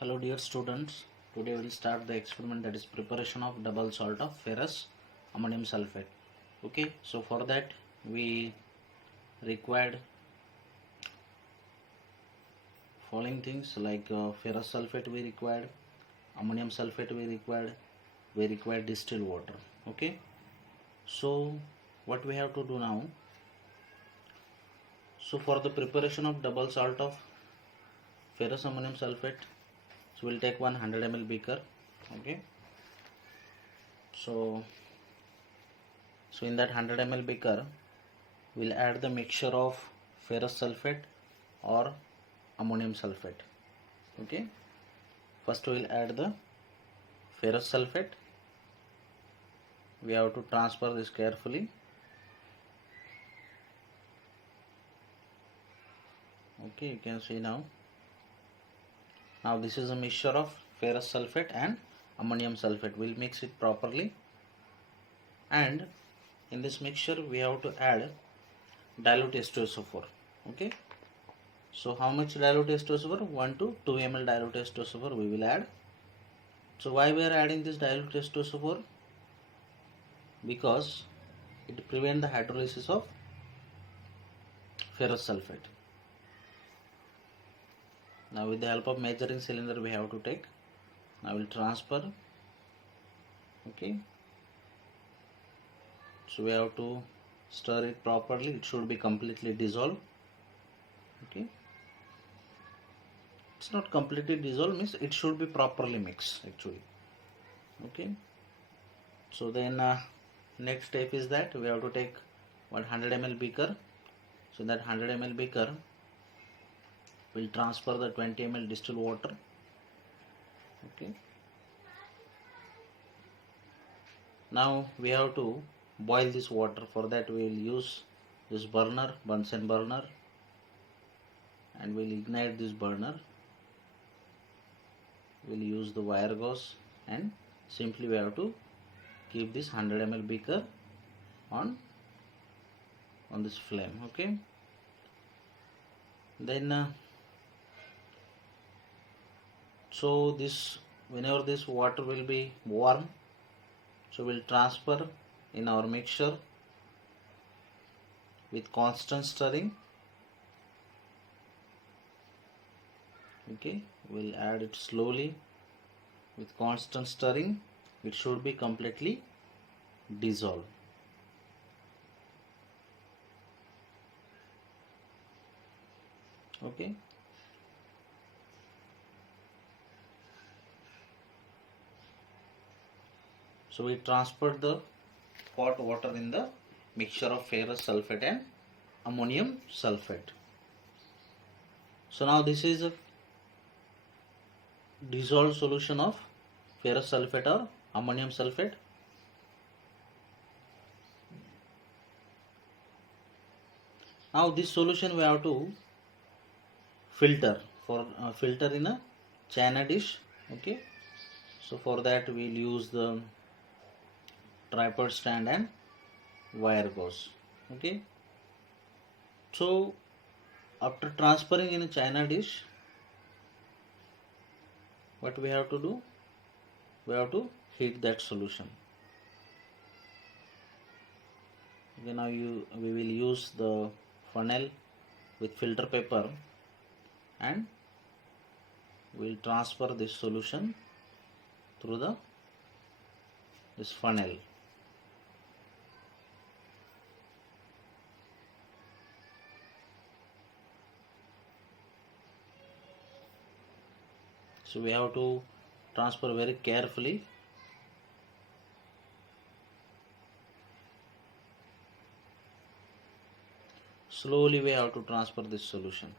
Hello dear students, today we will start the experiment, that is preparation of double salt of ferrous ammonium sulfate. Okay, so for that we required following things like ferrous sulfate we required, ammonium sulfate we required distilled water. Okay, so what we have to do now, so for the preparation of double salt of ferrous ammonium sulfate, so we'll take 100 ml beaker. Okay, so in that 100 ml beaker we'll add the mixture of ferrous sulfate or ammonium sulfate. Okay, first we'll add the ferrous sulfate. We have to transfer this carefully. Okay, you can see now this is a mixture of ferrous sulfate and ammonium sulfate. We'll mix it properly, and in this mixture we have to add dilute H2SO4. Okay, so how much dilute H2SO4? 1 to 2 ml dilute H2SO4 we will add. So why we are adding this dilute H2SO4? Because it prevents the hydrolysis of ferrous sulfate. Now with the help of measuring cylinder we have to take. Now we'll transfer. Okay, so we have to stir it properly. It should be completely dissolved. Okay, it's not completely dissolved, means it should be properly mixed actually. Okay, so then next step is that we have to take 100 ml beaker. So that 100 ml beaker will transfer the 20 ml distilled water. Okay, now we have to boil this water. For that we will use this burner, Bunsen burner, and we'll ignite this burner. We'll use the wire gauze, and simply we have to keep this 100 ml beaker on this flame. Okay, then so this, whenever this water will be warm, so we'll transfer in our mixture with constant stirring. Okay, we'll add it slowly with constant stirring. It should be completely dissolved. Okay, so we transferred the hot water in the mixture of ferrous sulfate and ammonium sulfate. So now this is a dissolved solution of ferrous sulfate or ammonium sulfate. Now this solution we have to filter in a china dish. Okay, so for that we'll use the tripod stand and wire gauze. Okay, so after transferring in a china dish, what we have to do? We have to heat that solution. Okay, now we will use the funnel with filter paper, and we'll transfer this solution through this funnel. So we have to transfer very carefully. Slowly we have to transfer this solution.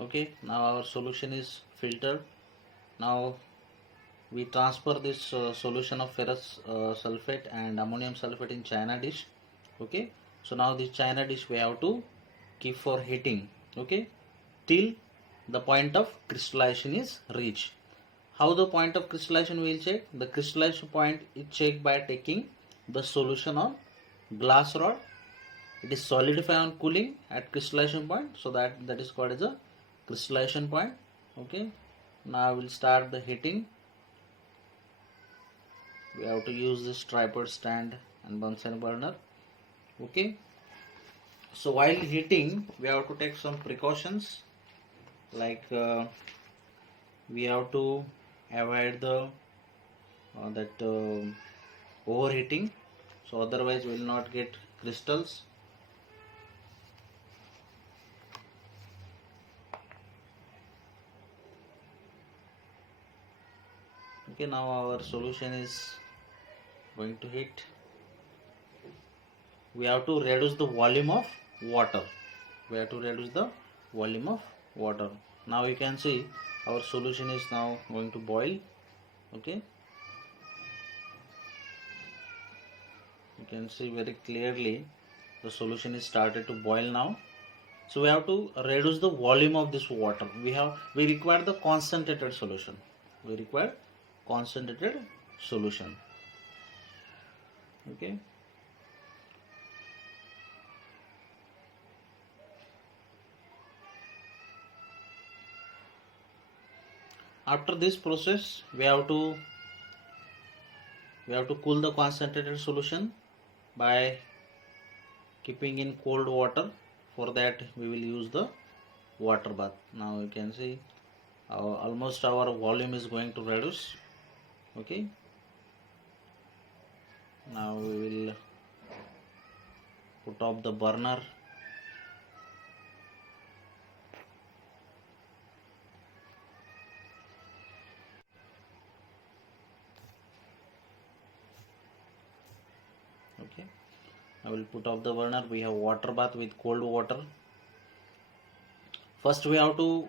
Okay, now our solution is filtered. Now we transfer this solution of ferrous sulfate and ammonium sulfate in china dish. Okay, so now this china dish we have to keep for heating, okay, till the point of crystallization is reached. How the point of crystallization will check? The crystallization point is checked by taking the solution on glass rod. It is solidify on cooling at crystallization point, so that is called as a crystallization point. Okay, now I will start the heating. We have to use this tripod stand and Bunsen burner. Okay, so while heating we have to take some precautions, like we have to avoid the that overheating, so otherwise we will not get crystals. Okay, now our solution is going to heat. We have to reduce the volume of water. Now you can see our solution is now going to boil. Okay, you can see very clearly the solution is started to boil now. So we have to reduce the volume of this water. We require the concentrated solution. Okay, after this process we have to cool the concentrated solution by keeping in cold water. For that we will use the water bath. Now you can see almost our volume is going to reduce. Okay, now we will put off the burner. Okay, I will put off the burner. We have water bath with cold water. First we have to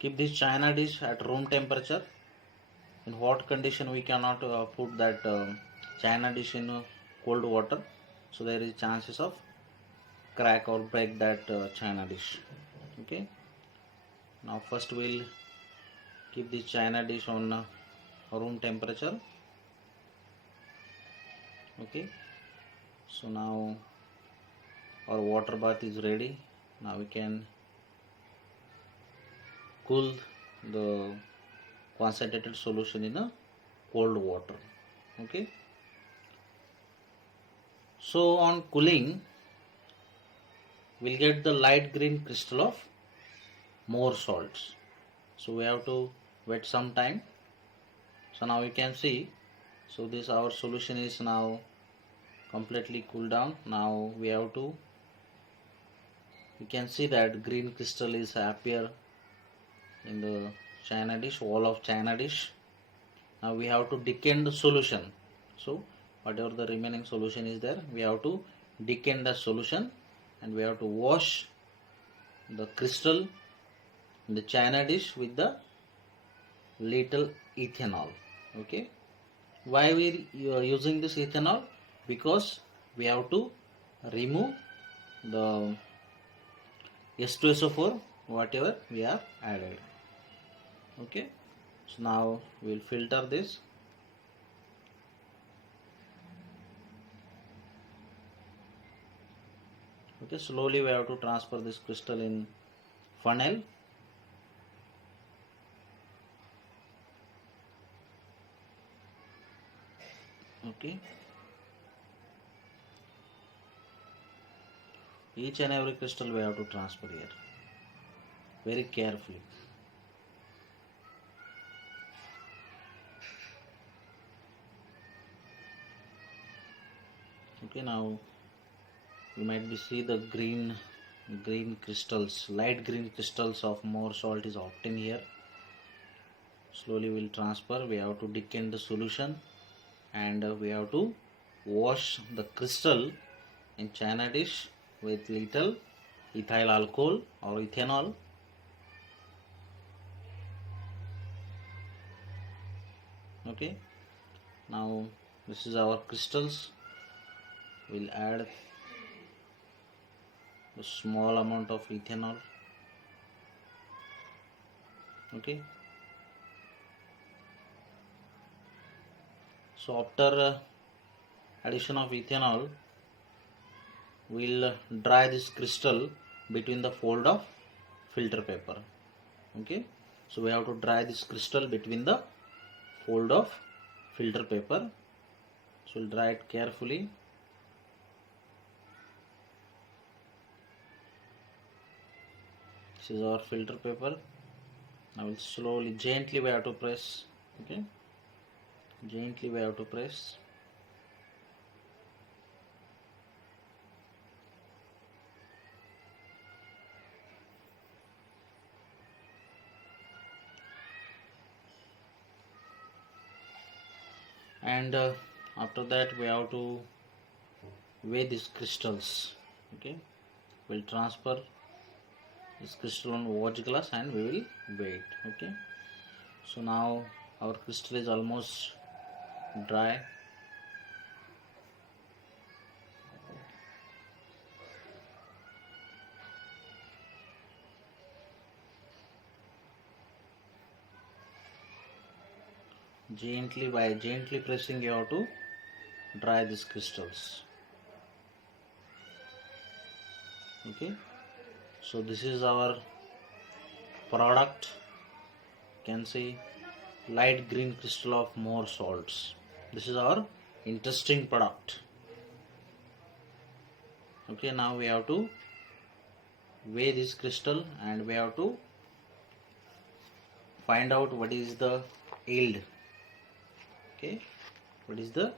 keep this china dish at room temperature. In hot condition we cannot put that china dish in cold water, so there is chances of crack or break that china dish. Okay, now first we'll keep this china dish on room temperature. Okay, so now our water bath is ready. Now we can cool the concentrated solution in a cold water. Okay, so on cooling we'll get the light green crystal of more salts, so we have to wait some time. So now you can see, so this our solution is now completely cooled down. Now we have to, you can see that green crystal is appear in the china dish, wall of china dish. Now we have to decant the solution. So whatever the remaining solution is there, we have to decant the solution and we have to wash the crystal in the china dish with the little ethanol. Okay, why we are using this ethanol? Because we have to remove the H2SO4 whatever we have added. Okay, so now we will filter this. Okay, slowly we have to transfer this crystal in funnel. Okay, each and every crystal we have to transfer here very carefully. Okay, now you might be see the green crystals, light green crystals of more salt is obtained here. Slowly we'll transfer. We have to decant the solution and we have to wash the crystal in china dish with little ethyl alcohol or ethanol. Okay, now this is our crystals. We'll add a small amount of ethanol. Okay, so after addition of ethanol, we'll dry this crystal between the fold of filter paper. Okay, so we have to dry this crystal between the fold of filter paper. So we'll dry it carefully. This is our filter paper. Now we'll slowly, gently we have to press. Okay, gently we have to press. And after that we have to weigh these crystals. Okay, we'll transfer this crystal on watch glass and we will weigh it. Okay, so now our crystal is almost dry. By gently pressing you have to dry these crystals. Okay, so this is our product. You can see light green crystal of more salts. This is our interesting product. Okay, now we have to weigh this crystal and we have to find out what is the yield. Okay, what is the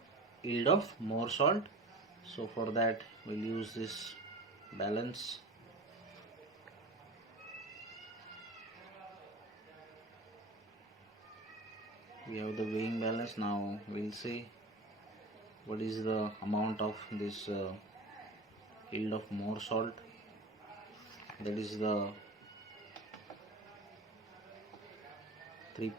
yield of more salt? So for that we'll use this balance. We have the weighing balance. Now we'll see what is the amount of this yield of more salt. That is the 3.